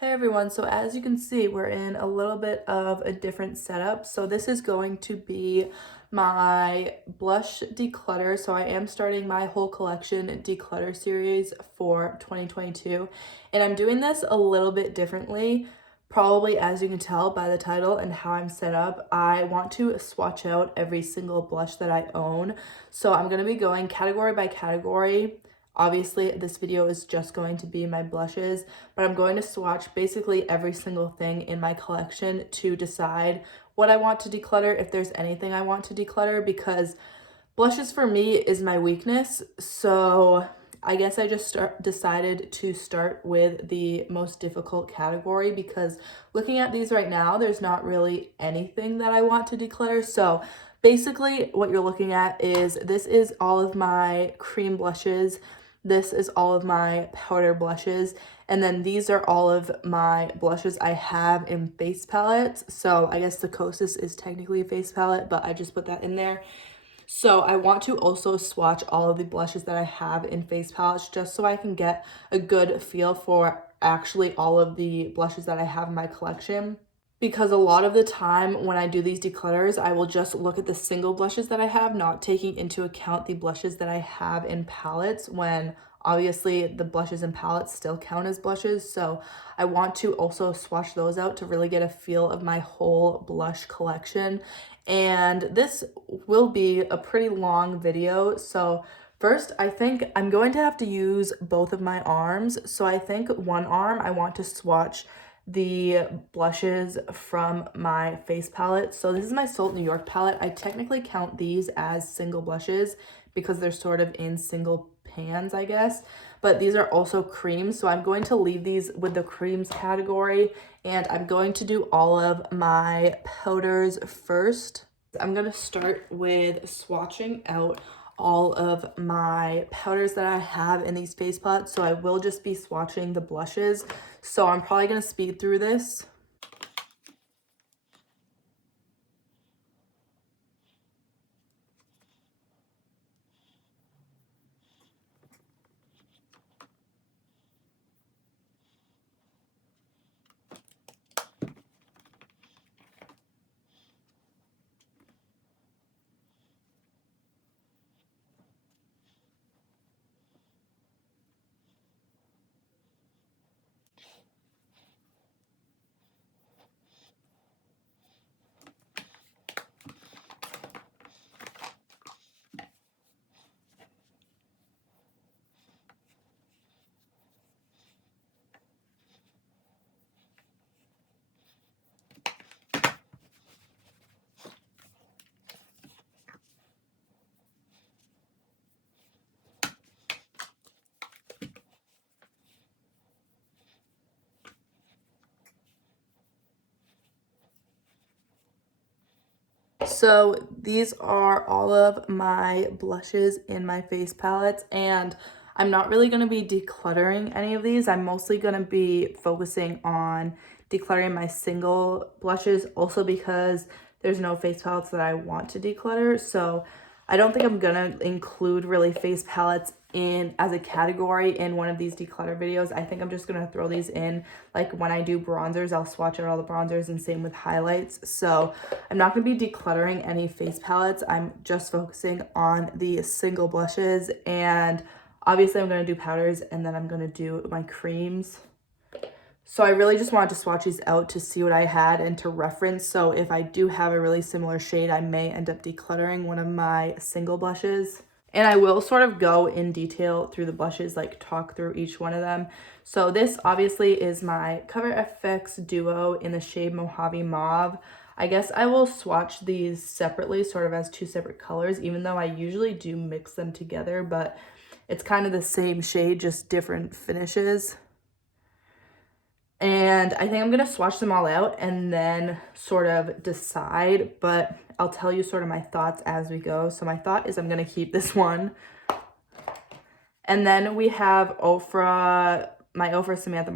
Hey everyone, so as you can see, we're in a little bit of a different setup. So this is going to be my blush declutter. So I am starting my whole collection declutter series for 2022. And I'm doing this a little bit differently. Probably as you can tell by the title and how I'm set up, I want to swatch out every single blush that I own. So I'm going to be going category by category. Obviously, this video is just going to be my blushes, but I'm going to swatch basically every single thing in my collection to decide what I want to declutter, if there's anything I want to declutter, because blushes for me is my weakness. So I guess I just decided to start with the most difficult category because looking at these right now, there's not really anything that I want to declutter. So basically what you're looking at is this is all of my cream blushes. This is all of my powder blushes. And then these are all of my blushes I have in face palettes. So I guess the Kosas is technically a face palette, but I just put that in there. So I want to also swatch all of the blushes that I have in face palettes just so I can get a good feel for actually all of the blushes that I have in my collection. Because a lot of the time when I do these declutters, I will just look at the single blushes that I have, not taking into account the blushes that I have in palettes, when obviously the blushes and palettes still count as blushes. So I want to also swatch those out to really get a feel of my whole blush collection. And this will be a pretty long video. So first, I think I'm going to have to use both of my arms. So I think one arm I want to swatch the blushes from my face palette. So this is my Salt New York palette. I technically count these as single blushes because they're sort of in single pans, I guess. But these are also creams, so I'm going to leave these with the creams category, and I'm going to do all of my powders first. I'm going to start with swatching out all of my powders that I have in these face palettes. So I will just be swatching the blushes. So I'm probably going to speed through this. So these are all of my blushes in my face palettes, and I'm not really going to be decluttering any of these. I'm mostly going to be focusing on decluttering my single blushes, also because there's no face palettes that I want to declutter. So I don't think I'm gonna include really face palettes in as a category in one of these declutter videos. I think I'm just gonna throw these in, like when I do bronzers, I'll swatch out all the bronzers, and same with highlights. So I'm not gonna be decluttering any face palettes. I'm just focusing on the single blushes, and obviously I'm gonna do powders, and then I'm gonna do my creams. So I really just wanted to swatch these out to see what I had and to reference. So if I do have a really similar shade, I may end up decluttering one of my single blushes. And I will sort of go in detail through the blushes, like talk through each one of them. So this obviously is my Cover FX Duo in the shade Mojave Mauve. I guess I will swatch these separately, sort of as two separate colors, even though I usually do mix them together, but it's kind of the same shade, just different finishes. And I think I'm going to swatch them all out and then sort of decide, but I'll tell you sort of my thoughts as we go. So my thought is I'm going to keep this one. And then we have my Ofra Samantha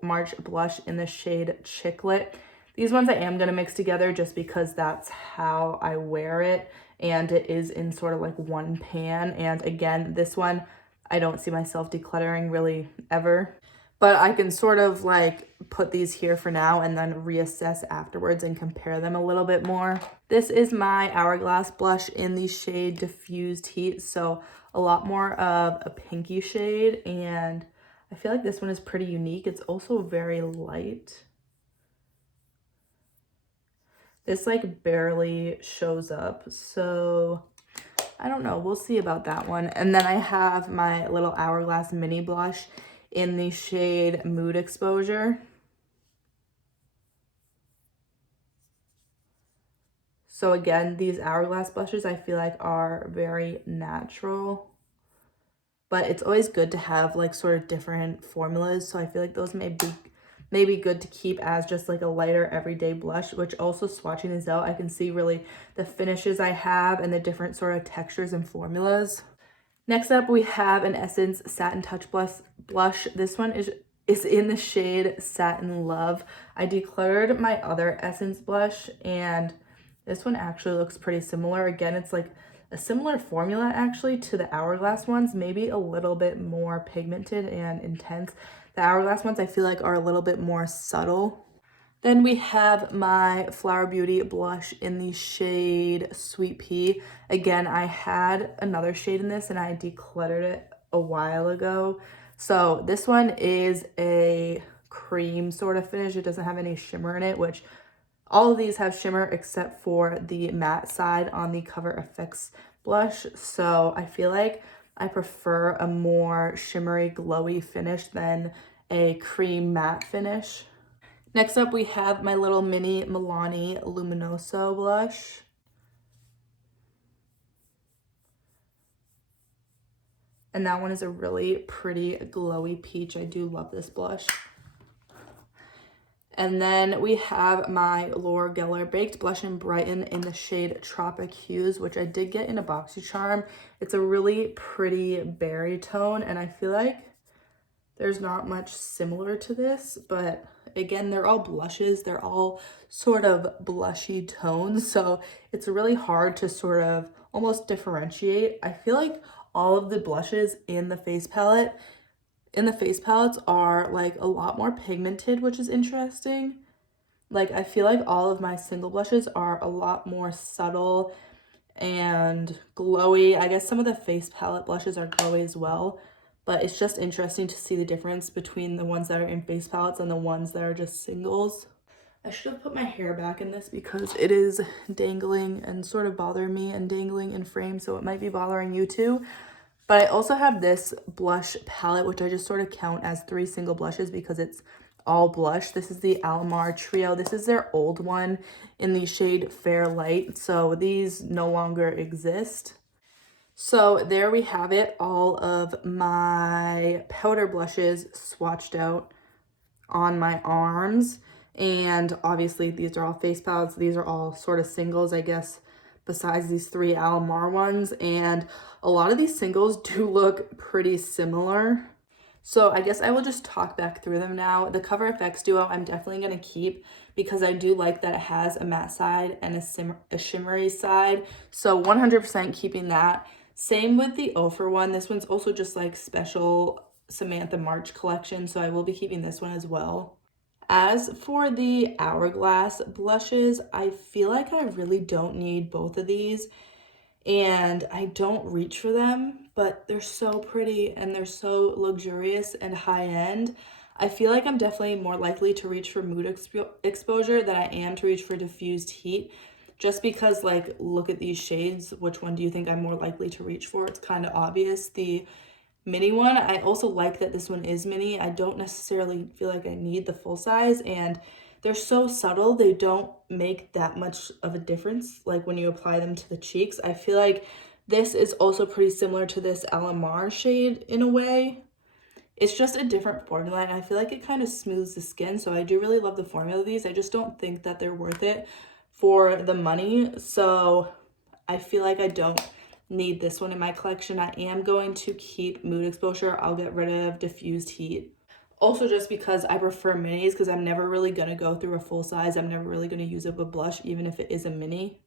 March blush in the shade Chicklet. These ones I am going to mix together just because that's how I wear it. And it is in sort of like one pan. And again, this one, I don't see myself decluttering really ever. But I can sort of like put these here for now and then reassess afterwards and compare them a little bit more. This is my Hourglass blush in the shade Diffused Heat, so a lot more of a pinky shade, and I feel like this one is pretty unique. It's also very light. This like barely shows up, so I don't know. We'll see about that one. And then I have my little Hourglass mini blush in the shade Mood Exposure. So again, these Hourglass blushes I feel like are very natural, but it's always good to have like sort of different formulas. So I feel like those may be good to keep as just like a lighter everyday blush, which also swatching these out, I can see really the finishes I have and the different sort of textures and formulas. Next up, we have an Essence Satin Touch blush. This one is in the shade Satin Love. I decluttered my other Essence blush, and this one actually looks pretty similar. Again, it's like a similar formula actually to the Hourglass ones, maybe a little bit more pigmented and intense. The Hourglass ones I feel like are a little bit more subtle. Then we have my Flower Beauty blush in the shade Sweet Pea. Again, I had another shade in this and I decluttered it a while ago. So this one is a cream sort of finish. It doesn't have any shimmer in it, which all of these have shimmer except for the matte side on the Cover FX blush. So I feel like I prefer a more shimmery, glowy finish than a cream matte finish. Next up, we have my little mini Milani Luminoso blush. And that one is a really pretty glowy peach. I do love this blush. And then we have my Laura Geller Baked Blush and Brighten in the shade Tropic Hues, which I did get in a BoxyCharm. It's a really pretty berry tone, and I feel like there's not much similar to this, but again, they're all blushes. They're all sort of blushy tones, so it's really hard to sort of almost differentiate. I feel like all of the blushes in the face palettes are like a lot more pigmented, which is interesting. Like I feel like all of my single blushes are a lot more subtle and glowy. I guess some of the face palette blushes are glowy as well, but it's just interesting to see the difference between the ones that are in face palettes and the ones that are just singles. I should have put my hair back in this because it is dangling and sort of bothering me and dangling in frame, so it might be bothering you too. But I also have this blush palette, which I just sort of count as 3 single blushes because it's all blush. This is the Alamar Trio. This is their old one in the shade Fair Light, so these no longer exist. So there we have it, all of my powder blushes swatched out on my arms. And obviously these are all face palettes. These are all sort of singles, I guess, besides these 3 Alamar ones. And a lot of these singles do look pretty similar. So I guess I will just talk back through them now. The Cover FX Duo I'm definitely going to keep because I do like that it has a matte side and a shimmery side. So 100% keeping that. Same with the Ophir one. This one's also just like special Samantha March collection, so I will be keeping this one as well. As for the Hourglass blushes, I feel like I really don't need both of these, and I don't reach for them, but they're so pretty and they're so luxurious and high-end. I feel like I'm definitely more likely to reach for Mood Exposure than I am to reach for Diffused Heat, just because, like, look at these shades. Which one do you think I'm more likely to reach for? It's kind of obvious. The mini one, I also like that this one is mini. I don't necessarily feel like I need the full size, and they're so subtle. They don't make that much of a difference, like when you apply them to the cheeks. I feel like this is also pretty similar to this Alamar shade in a way. It's just a different formula, and I feel like it kind of smooths the skin, so I do really love the formula of these. I just don't think that they're worth it for the money, so I feel like I don't need this one in my collection. I am going to keep Mood Exposure. I'll get rid of Diffused Heat. Also just because I prefer minis, because I'm never really going to go through a full size. I'm never really going to use up a blush, even if it is a mini.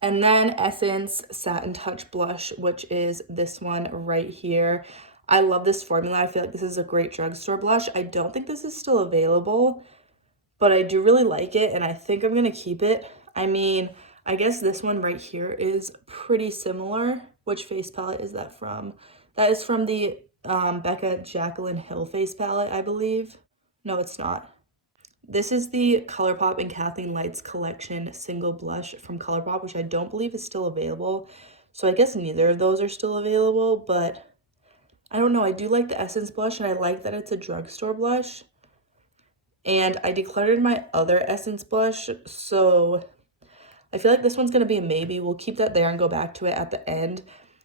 And then Essence Satin Touch Blush, which is this one right here. I love this formula. I feel like this is a great drugstore blush. I don't think this is still available, but I do really like it, and I think I'm gonna keep it. I mean, I guess this one right here is pretty similar. Which face palette is that from? That is from the Becca Jacqueline Hill face palette, I believe. No, it's not. This is the Colourpop and Kathleenlights collection single blush from Colourpop, which I don't believe is still available. So I guess neither of those are still available, but I don't know. I do like the Essence blush, and I like that it's a drugstore blush. And I decluttered my other Essence blush, so I feel like this one's going to be a maybe. We'll keep that there and go back to it at the end.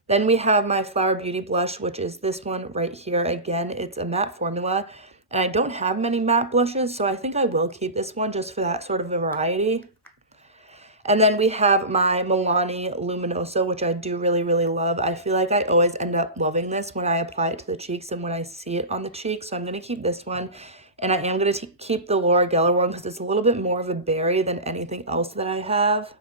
Then we have my Flower Beauty blush, which is this one right here. Again, it's a matte formula, and I don't have many matte blushes, so I think I will keep this one just for that sort of a variety. And then we have my Milani Luminoso, which I do really, really love. I feel like I always end up loving this when I apply it to the cheeks and when I see it on the cheeks, so I'm going to keep this one. And I am going to keep the Laura Geller one because it's a little bit more of a berry than anything else that I have.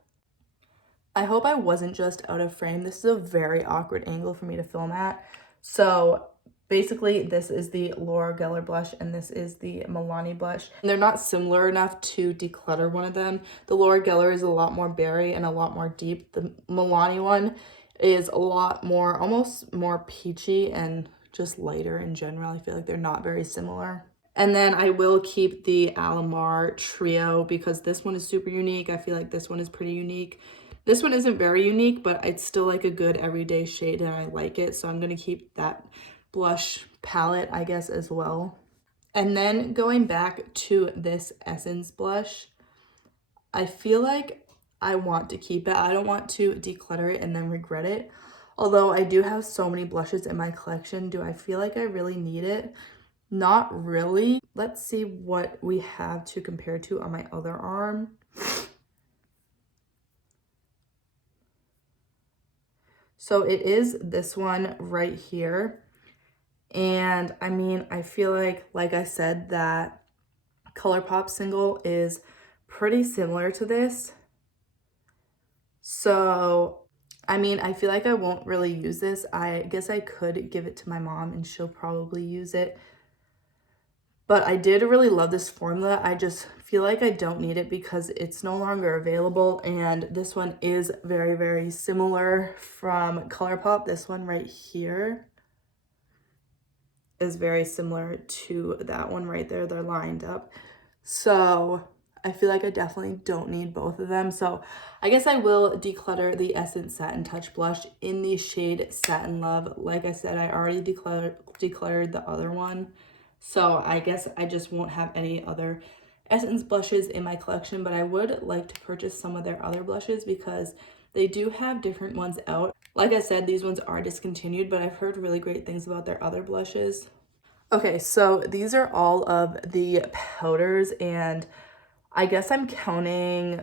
I hope I wasn't just out of frame. This is a very awkward angle for me to film at. So basically, this is the Laura Geller blush and this is the Milani blush. And they're not similar enough to declutter one of them. The Laura Geller is a lot more berry and a lot more deep. The Milani one is a lot more, almost more peachy and just lighter in general. I feel like they're not very similar. And then I will keep the Alamar Trio because this one is super unique. I feel like this one is pretty unique. This one isn't very unique, but it's still like a good everyday shade and I like it. So I'm going to keep that blush palette, I guess, as well. And then going back to this Essence blush, I feel like I want to keep it. I don't want to declutter it and then regret it. Although I do have so many blushes in my collection, do I feel like I really need it? Not really. Let's see what we have to compare to on my other arm. So it is this one right here. And I mean, I feel like I said, that Colourpop single is pretty similar to this. So, I mean, I feel like I won't really use this. I guess I could give it to my mom and she'll probably use it. But I did really love this formula. I just feel like I don't need it because it's no longer available. And this one is very, very similar from Colourpop. This one right here is very similar to that one right there. They're lined up. So I feel like I definitely don't need both of them. So I guess I will declutter the Essence Satin Touch Blush in the shade Satin Love. Like I said, I already decluttered the other one. So I guess I just won't have any other Essence blushes in my collection, but I would like to purchase some of their other blushes because they do have different ones out. Like I said, these ones are discontinued, but I've heard really great things about their other blushes. Okay, so these are all of the powders, and I guess I'm counting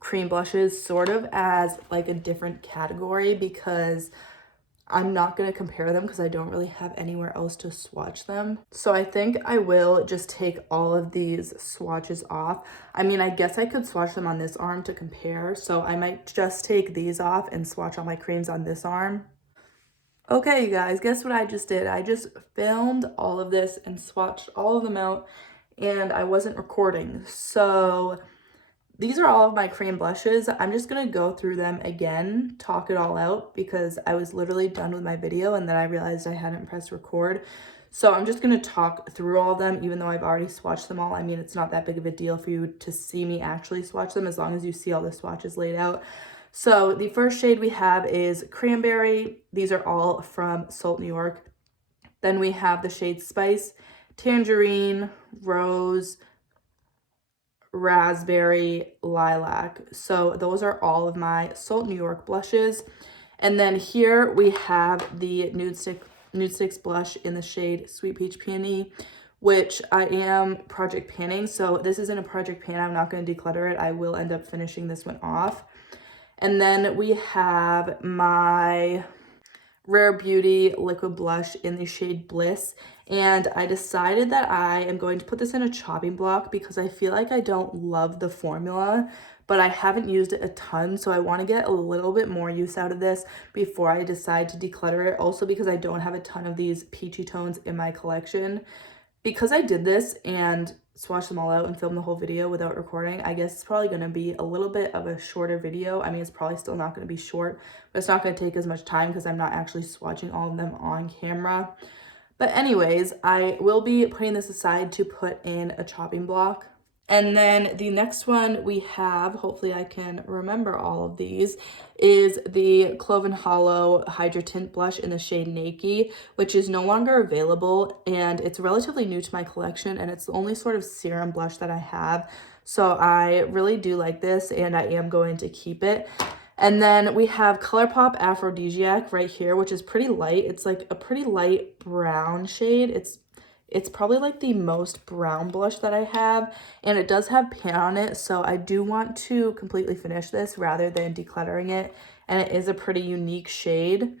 cream blushes sort of as like a different category because I'm not going to compare them because I don't really have anywhere else to swatch them. So I think I will just take all of these swatches off. I mean, I guess I could swatch them on this arm to compare. So I might just take these off and swatch all my creams on this arm. Okay, you guys, guess what I just did? I just filmed all of this and swatched all of them out and I wasn't recording. So these are all of my cream blushes. I'm just going to go through them again, talk it all out because I was literally done with my video and then I realized I hadn't pressed record. So I'm just going to talk through all of them even though I've already swatched them all. I mean, it's not that big of a deal for you to see me actually swatch them as long as you see all the swatches laid out. So the first shade we have is Cranberry. These are all from Salt New York. Then we have the shade Spice, Tangerine, Rose, Raspberry, Lilac. So those are all of my Salt New York blushes. And then here we have the Nude Sticks blush in the shade Sweet Peach Peony, which I am project panning. So this isn't a project pan. I'm not going to declutter it. I will end up finishing this one off. And then we have my Rare Beauty liquid blush in the shade Bliss, and I decided that I am going to put this in a chopping block because I feel like I don't love the formula, but I haven't used it a ton, so I want to get a little bit more use out of this before I decide to declutter it. Also because I don't have a ton of these peachy tones in my collection. Because I did this and swatched them all out and filmed the whole video without recording, I guess it's probably going to be a little bit of a shorter video. I mean, it's probably still not going to be short, but it's not going to take as much time because I'm not actually swatching all of them on camera. But anyways, I will be putting this aside to put in a chopping block. And then the next one we have, hopefully I can remember all of these, is the Cloven Hollow Hydra Tint Blush in the shade Naked, which is no longer available, and it's relatively new to my collection, and it's the only sort of serum blush that I have. So I really do like this, and I am going to keep it. And then we have Colourpop Aphrodisiac right here, which is pretty light. It's like a pretty light brown shade. It's probably like the most brown blush that I have, and it does have pan on it, so I do want to completely finish this rather than decluttering it, and it is a pretty unique shade.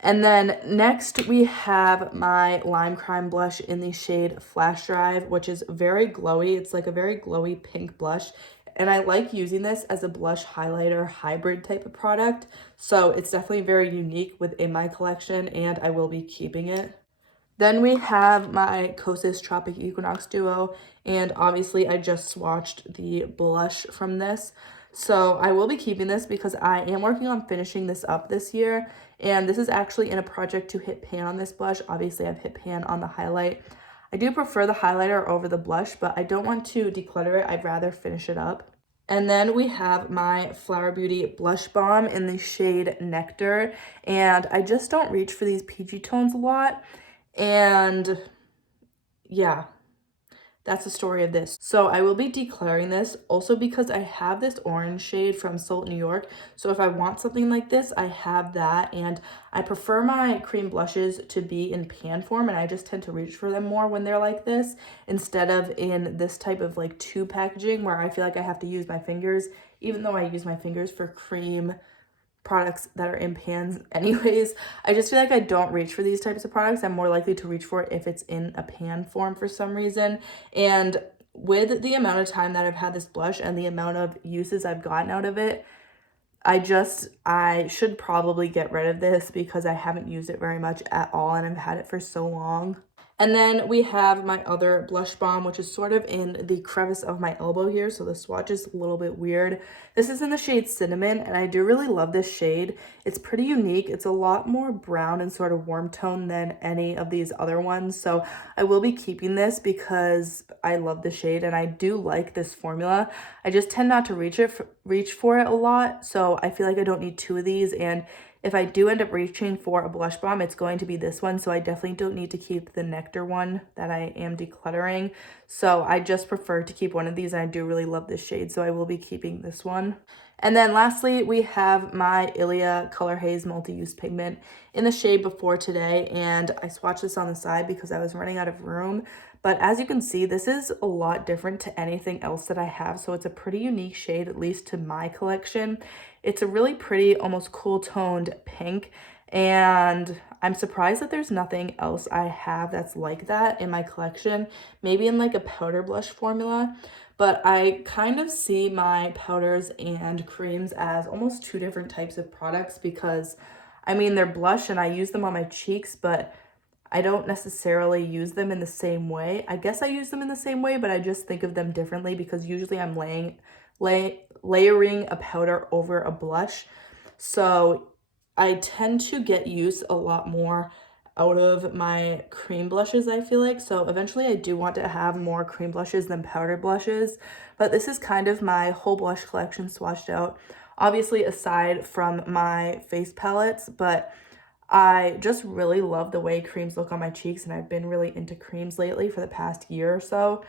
And then next we have my Lime Crime blush in the shade Flash Drive, which is very glowy. It's like a very glowy pink blush, and I like using this as a blush highlighter hybrid type of product, so it's definitely very unique within my collection, and I will be keeping it. Then we have my Kosas Tropic Equinox Duo, and obviously I just swatched the blush from this. So I will be keeping this because I am working on finishing this up this year, and this is actually in a project to hit pan on this blush. Obviously I've hit pan on the highlight. I do prefer the highlighter over the blush, but I don't want to declutter it. I'd rather finish it up. And then we have my Flower Beauty Blush Balm in the shade Nectar, and I just don't reach for these peachy tones a lot. And yeah, that's the story of this. So I will be decluttering this also because I have this orange shade from Salt New York. So if I want something like this, I have that. And I prefer my cream blushes to be in pan form, and I just tend to reach for them more when they're like this instead of in this type of like tube packaging where I feel like I have to use my fingers, even though I use my fingers for cream products that are in pans anyways. I just feel like I don't reach for these types of products. I'm more likely to reach for it if it's in a pan form for some reason. And with the amount of time that I've had this blush and the amount of uses I've gotten out of it, I should probably get rid of this because I haven't used it very much at all, and I've had it for so long. And then we have my other blush balm, which is sort of in the crevice of my elbow here, so the swatch is a little bit weird. This is in the shade Cinnamon, and I do really love this shade. It's pretty unique. It's a lot more brown and sort of warm tone than any of these other ones, so I will be keeping this because I love the shade and I do like this formula. I just tend not to reach for it a lot, so I feel like I don't need two of these, and if I do end up reaching for a blush balm, it's going to be this one, so I definitely don't need to keep the Nectar one that I am decluttering. So I just prefer to keep one of these, and I do really love this shade, so I will be keeping this one. And then lastly, we have my Ilia Color Haze Multi-Use Pigment in the shade Before Today, and I swatched this on the side because I was running out of room. But as you can see, this is a lot different to anything else that I have, so it's a pretty unique shade, at least to my collection. It's a really pretty, almost cool toned pink, and I'm surprised that there's nothing else I have that's like that in my collection, maybe in like a powder blush formula. But I kind of see my powders and creams as almost two different types of products because, I mean, they're blush and I use them on my cheeks, but I don't necessarily use them in the same way. I guess I use them in the same way, but I just think of them differently because usually I'm layering a powder over a blush. So I tend to get use a lot more out of my cream blushes, I feel like. So eventually I do want to have more cream blushes than powder blushes, but this is kind of my whole blush collection swatched out, obviously aside from my face palettes, but I just really love the way creams look on my cheeks, and I've been really into creams lately for the past year or so.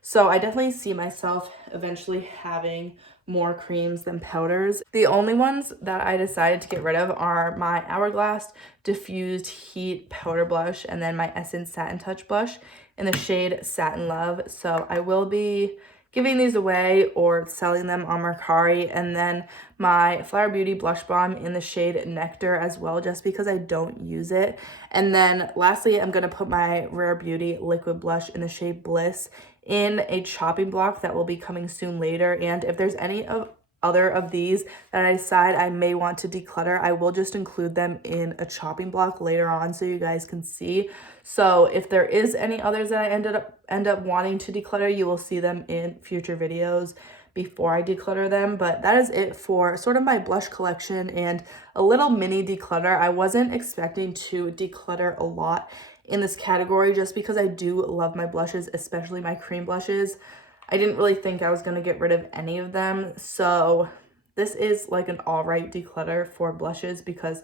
So I definitely see myself eventually having more creams than powders. The only ones that I decided to get rid of are my Hourglass Diffused Heat Powder Blush and then my Essence Satin Touch Blush in the shade Satin Love. So I will be giving these away or selling them on Mercari. And then my Flower Beauty Blush Balm in the shade Nectar as well, just because I don't use it. And then lastly, I'm going to put my Rare Beauty Liquid Blush in the shade Bliss in a chopping block that will be coming soon later. And if there's any other of these that I decide I may want to declutter, I will just include them in a chopping block later on so you guys can see. So if there is any others that I end up wanting to declutter, you will see them in future videos before I declutter them. But that is it for sort of my blush collection and a little mini declutter. I wasn't expecting to declutter a lot in this category just because I do love my blushes, especially my cream blushes. I didn't really think I was going to get rid of any of them. So this is like an all right declutter for blushes because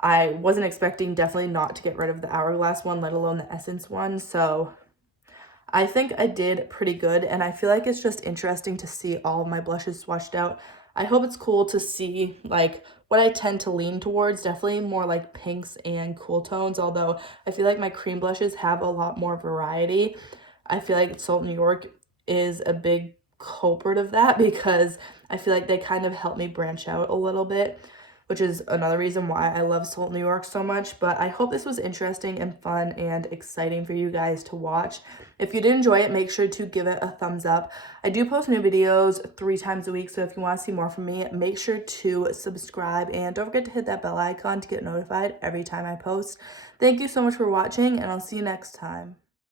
I wasn't expecting definitely not to get rid of the Hourglass one, let alone the Essence one. So I think I did pretty good, and I feel like it's just interesting to see all of my blushes swatched out. I hope it's cool to see like what I tend to lean towards, definitely more like pinks and cool tones, although I feel like my cream blushes have a lot more variety. I feel like Salt New York is a big culprit of that because I feel like they kind of help me branch out a little bit, which is another reason why I love Salt New York so much. But I hope this was interesting and fun and exciting for you guys to watch. If you did enjoy it, make sure to give it a thumbs up. I do post new videos 3 times a week, so if you want to see more from me, make sure to subscribe and don't forget to hit that bell icon to get notified every time I post. Thank you so much for watching, and I'll see you next time.